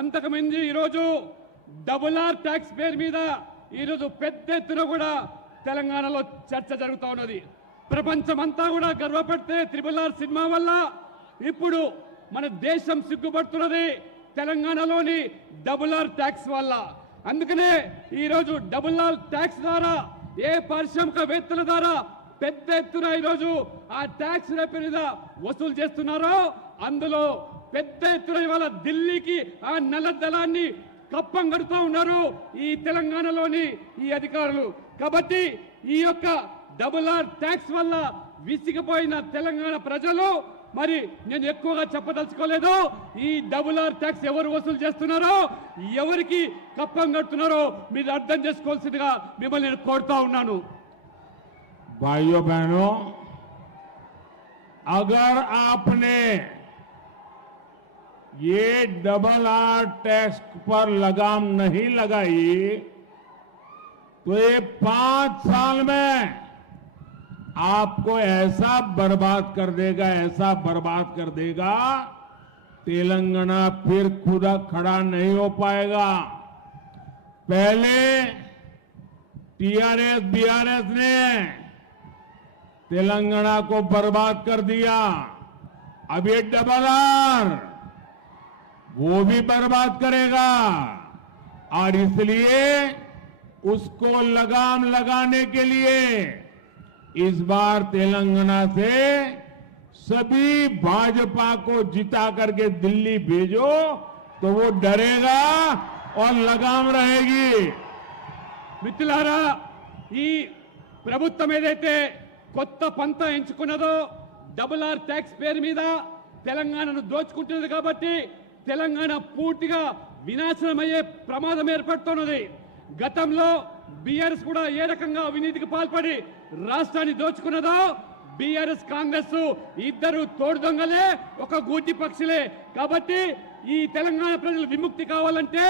అంతకుమించి ఈరోజు double R tax పేరు మీద ఈరోజు పెద్ద ఎత్తున కూడా తెలంగాణలో చర్చ జరుగుతూ ఉన్నది. ప్రపంచమంతా కూడా గర్వపడితే త్రిబుల్ ఆర్ సినిమా వల్ల ఇప్పుడు మన దేశం సిగ్గుపడుతున్నది తెలంగాణలోని డబుల్ ఆర్ ట్యాక్స్ వల్ల. అందుకనే ఈరోజు డబుల్ ఆర్ ట్యాక్స్ ద్వారా ఏ పారిశ్రామికవేత్తల ద్వారా పెద్ద ఎత్తున ఈరోజు ఆ ట్యాక్స్ మీద వసూలు చేస్తున్నారో అందులో పెద్ద ఎత్తున ఇవాళ ఢిల్లీకి ఆ నల్ల దళాన్ని కప్పం కడుతూ ఉన్నారు ఈ తెలంగాణలోని ఈ అధికారులు. కాబట్టి ఈ యొక్క డబుల్ ఆర్ ట్యాక్స్ వల్ల విసిగిపోయిన తెలంగాణ ప్రజలు, మరి నేను ఎక్కువగా చెప్పదలుచుకోలేదు, ఈ డబుల్ ఆర్ ట్యాక్స్ ఎవరు వసూలు చేస్తున్నారో, ఎవరికి కప్పం కడుతున్నారో మీరు అర్థం చేసుకోవాల్సిందిగా మిమ్మల్ని నేను కోరుతా ఉన్నాను. भाइयों बहनों, अगर आपने ये डबल आर टैक्स पर लगाम नहीं लगाई तो ये 5 साल में आपको ऐसा बर्बाद कर देगा, ऐसा बर्बाद कर देगा, तेलंगाना फिर खुदा खड़ा नहीं हो पाएगा। पहले टीआरएस बीआरएस ने तेलंगाना को बर्बाद कर दिया, अब ये डबल आर वो भी बर्बाद करेगा। और इसलिए उसको लगाम लगाने के लिए इस बार तेलंगाना से सभी भाजपा को जिता करके दिल्ली भेजो तो वो डरेगा और लगाम रहेगी। మిత్రులారా, ఈ ప్రభుత్వం ఏదైతే కొత్త పంత ఎంచుకున్నదో డబుల్ ఆర్ ట్యాక్స్ పేరు మీద తెలంగాణను దోచుకుంటున్నది కాబట్టి తెలంగాణ పూర్తిగా వినాశనమయ్యే ప్రమాదం ఏర్పడుతున్నది. గతంలో బీఆర్ఎస్ కూడా ఏ రకంగా అవినీతికి పాల్పడి రాష్ట్రాన్ని దోచుకున్నదో, బీఆర్ఎస్ కాంగ్రెస్ ఇద్దరు తోడు దొంగలే, ఒక గూటి పక్షులే. కాబట్టి ఈ తెలంగాణ ప్రజలు విముక్తి కావాలంటే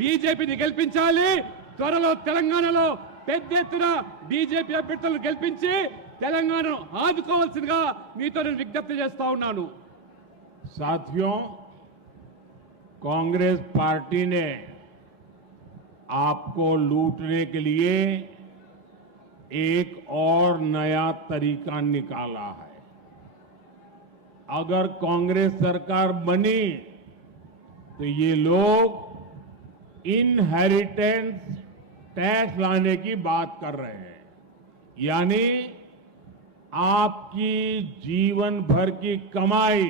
బీజేపీని గెలిపించాలి. త్వరలో తెలంగాణలో పెద్ద ఎత్తున బీజేపీ అభ్యర్థులను గెలిపించి తెలంగాణను ఆదుకోవాల్సిందిగా మీతో నేను విజ్ఞప్తి చేస్తా ఉన్నాను. साथियों, कांग्रेस पार्टी ने आपको लूटने के लिए एक और नया तरीका निकाला है। अगर कांग्रेस सरकार बनी तो ये लोग इनहेरिटेंस टैक्स लाने की बात कर रहे हैं, यानी आपकी जीवन भर की कमाई,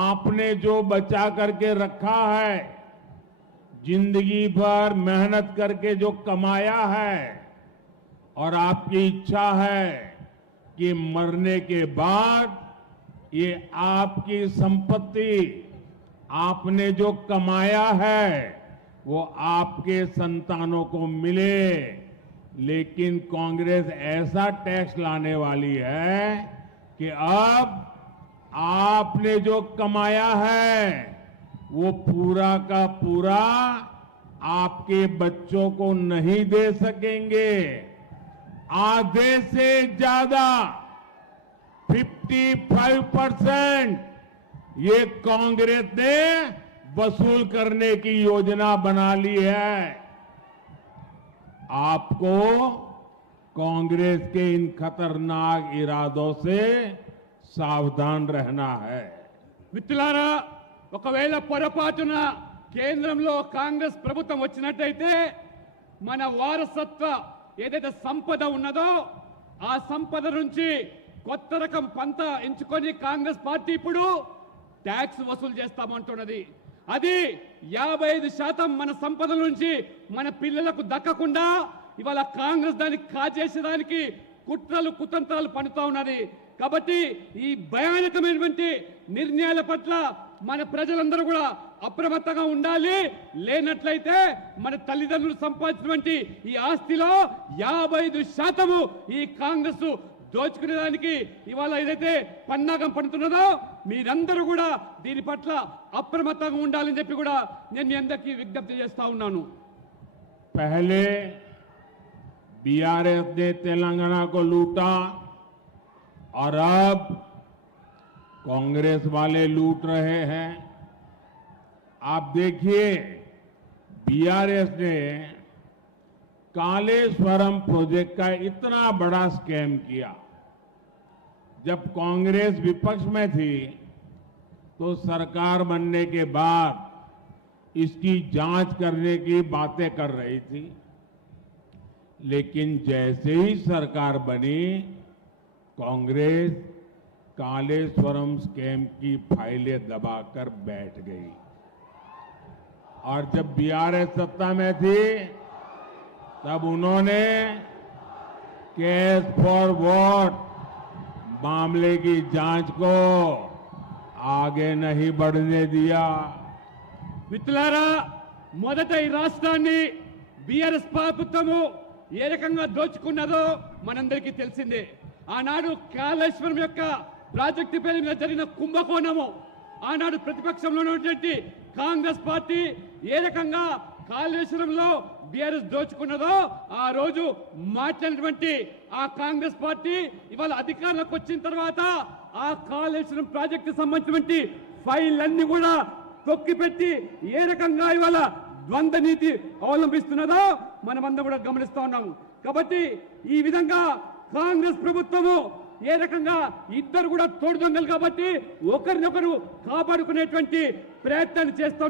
आपने जो बचा करके रखा है, जिंदगी भर मेहनत करके जो कमाया है, और आपकी इच्छा है कि मरने के बाद ये आपकी संपत्ति, आपने जो कमाया है वो आपके संतानों को मिले। लेकिन कांग्रेस ऐसा टैक्स लाने वाली है कि अब आपने जो कमाया है वो पूरा का पूरा आपके बच्चों को नहीं दे सकेंगे। आधे से ज्यादा 55% ये कांग्रेस ने वसूल करने की योजना बना ली है। आपको कांग्रेस के इन खतरनाक इरादों से सावधान रहना है। మిత్రులారా, ఒకవేళ పొరపాటున కేంద్రంలో కాంగ్రెస్ ప్రభుత్వం వచ్చినట్టయితే మన వారసత్వ ఏదైతే సంపద ఉన్నదో ఆ సంపద నుంచి కొత్త రకం పంత ఎంచుకొని కాంగ్రెస్ పార్టీ ఇప్పుడు ట్యాక్స్ వసూలు చేస్తామంటున్నది. అది 55% మన సంపద నుంచి మన పిల్లలకు దక్కకుండా ఇవాళ కాంగ్రెస్ దాన్ని కాజేసేదానికి కుట్రలు కుతంత్రాలు పన్నుతా ఉన్నది. కాబట్టి ఈ భయానకమైనటువంటి నిర్ణయాల పట్ల మన ప్రజలందరూ కూడా అప్రమత్తంగా ఉండాలి. లేనట్లయితే మన తల్లిదండ్రులు సంపాదించినటువంటి ఈ ఆస్తిలో 55% ఈ కాంగ్రెస్ దోచుకునేదానికి ఇవాళ ఏదైతే పన్నాగం పడుతున్నదో మీరందరూ కూడా దీని పట్ల అప్రమత్తంగా ఉండాలని చెప్పి కూడా నేను మీ అందరికీ విజ్ఞప్తి చేస్తా ఉన్నాను. पहले बीआरएस ने तेलंगाना को लूटा और अब कांग्रेस वाले लूट रहे हैं। आप देखिए बीआरएस ने कालेश्वरम प्रोजेक्ट का इतना बड़ा स्कैम किया। जब कांग्रेस विपक्ष में थी तो सरकार बनने के बाद इसकी जांच करने की बातें कर रही थी, लेकिन जैसे ही सरकार बनी कांग्रेस कालेश्वरम स्कैम की फाइलें दबाकर बैठ गई। और जब बीआरएस सत्ता में थी तब उन्होंने केस फॉर वोट मामले की जांच को आगे नहीं बढ़ने दिया। మిత్రులారా, మొదట ఈ రాష్ట్రాన్ని బీఆర్ఎస్ ప్రభుత్వము ఏ రకంగా దోచుకున్నదో మనందరికీ తెలిసిందే. ఆనాడు కాళేశ్వరం యొక్క ప్రాజెక్టు పేరు మీద జరిగిన కుంభకోణము, ఆనాడు ప్రతిపక్షంలో ఉన్నటువంటి కాంగ్రెస్ పార్టీ ఏ రకంగా కాళేశ్వరంలో బీఆర్ఎస్ దోచుకున్నదో ఆ రోజు మాట్లాడినటువంటి ఆ కాంగ్రెస్ పార్టీ ఇవాళ అధికారంలోకి వచ్చిన తర్వాత ఆ కాళేశ్వరం ప్రాజెక్టు సంబంధించినటువంటి ఫైల్ అన్ని కూడా తొక్కిపెట్టి ఏ రకంగా ఇవాళ ద్వంద్వ నీతి అవలంబిస్తున్నదో మనమందరం కూడా గమనిస్తా ఉన్నాం. కాబట్టి ఈ విధంగా కాంగ్రెస్ ప్రభుత్వము ఏ రకంగా ఇద్దరు కూడా తోడు దొంగలు కాబట్టి ఒకరినొకరు కాపాడుకునేటువంటి ప్రయత్నాన్ని చేస్తున్నారు.